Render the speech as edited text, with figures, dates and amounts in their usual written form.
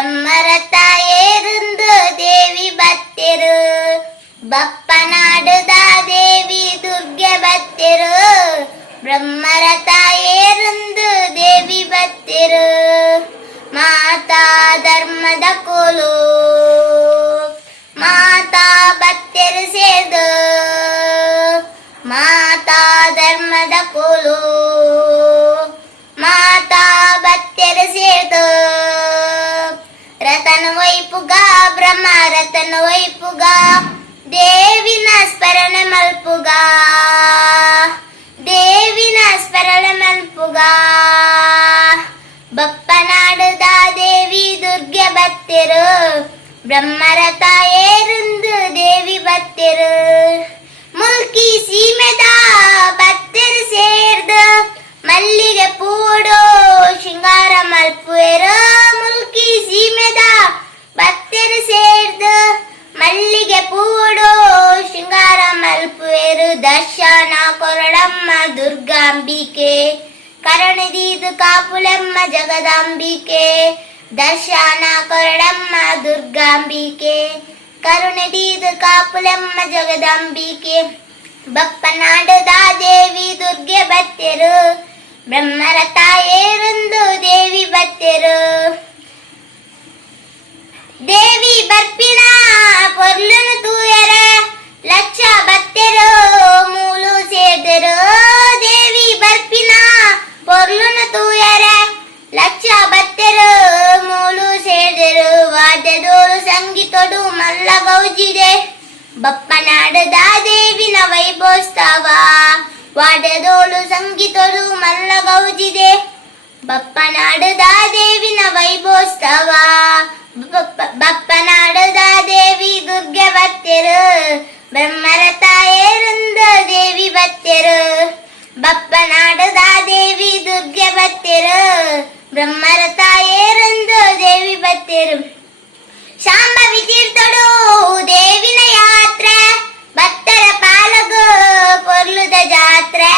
ಬ್ರಹ್ಮರಥ ಏರುಂದು ದೇವಿ ಬತ್ತೆರು ಬಪ್ಪನಾಡುದ ದೇವಿ ದುರ್ಗೆ ಬತ್ತೆರು ಬ್ರಹ್ಮರಥ ಏರುಂದು ದೇವಿ ಬತ್ತೆರು ಮಾತಾ ಧರ್ಮದ ಕೋಲು ಮಾತಾ ಬತ್ತೆರು ಸೇರ್ದು ಮಾತಾ ಧರ್ಮದ ಕೋಲು ಮಾತಾ ಬತ್ತೆರು ಸೇರ್ದು ರತನ ವೈಪುಗ ಬ್ರಹ್ಮ ರತನ ವೈಪುಗ ದೇವಿನ ಸ್ಮರಣೆ ಮಲ್ಪುಗ ದೇವಿನ ಸ್ಮರಣೆ ಮಲ್ಪುಗ ಬಪ್ಪನಾಡುದ ದೇವಿ ದುರ್ಗೆ ಬತ್ತೆರು ಬ್ರಹ್ಮರಥ ಏರುಂದು ದೇವಿ ಬತ್ತೆರು ಮುಲ್ಕಿ ಸೀಮೆದ ಬತ್ತೆರು ಸೇರ್ದು ಮಲ್ಲಿಗೆ ಪೂಡು ಶೃಂಗಾರ ಮಲ್ಪುವೆರು ಮುಲ್ಕಿ ಸೀಮೆದ ಬತ್ತೆರು ಸೇರ್ದು ಮಲ್ಲಿಗೆ ಪೂಡು ಶೃಂಗಾರ ಮಲ್ಪುವೆರು ದರ್ಶನ ಕೊರಡಮ್ಮ ದುರ್ಗಾಂಬಿಕೆ ಕರುಣಿದೀದು ಕಾಪುಲೆಮ್ಮ ಜಗದಾಂಬಿಕೆ ದರ್ಶನ ಕೊರಡಮ್ಮ ದುರ್ಗಾಂಬಿಕೆ ಕರುಣಿದೀದು ಕಾಪುಲೆಮ್ಮ ಜಗದಾಂಬಿಕೆ ಬಪ್ಪನಾಡುದ ದೇವಿ ದುರ್ಗೆ ಬತ್ತೆರು ಬ್ರಹ್ಮರಥ ಏರುಂದು ದೇವಿ ಬತ್ತೆರು ದೇವಿ ಬರ್ಪಿನ ಪೊರ್ಲುನು ತೂಯರ ಲಕ್ಷ ಬತ್ತೆರು ಮೂಲು ಸೇರ್ದರು ದೇವಿ ಬರ್ಪಿನ ಪೊರ್ಲುನು ತೂಯರ ಲಕ್ಷ ಬತ್ತೆರು ಮೂಲು ಸೇರ್ದರು ವಾದ್ಯದೋಳು ಸಂಗೀತೊಡು ಮಲ್ಲ ಗೌಜಿದೆ ಬಪ್ಪನಾಡದ ದೇವಿನ ವೈಭೋತ್ಸವ ವಾದ್ಯದೋಳು ಸಂಗೀತೊಡು ಮಲ್ಲ ಗೌಜಿದೆ ಬಪ್ಪನಾಡದ ದೇವಿನ ವೈಭೋತ್ಸವ ಬಪ್ಪನಾಡದ ದೇವಿ ದುರ್ಗೆ ಬತ್ತೆರು ಬ್ರಹ್ಮರಥ ಏರುಂದು ದೇವಿ ಬತ್ತೆರು ಬಪ್ಪನಾಡದ ದೇವಿ ದುರ್ಗೆ ಬತ್ತೆರು ಬ್ರಹ್ಮರಥ ಏರುಂದು ದೇವಿ ಬತ್ತೆರು ಶಾಂಭವಿ ತೀರ್ಥಡು ದೇವಿನ ಯಾತ್ರೆ ಭಕ್ತರ ಪಾಲಗು ಪೊರ್ಲುದ ಜಾತ್ರೆ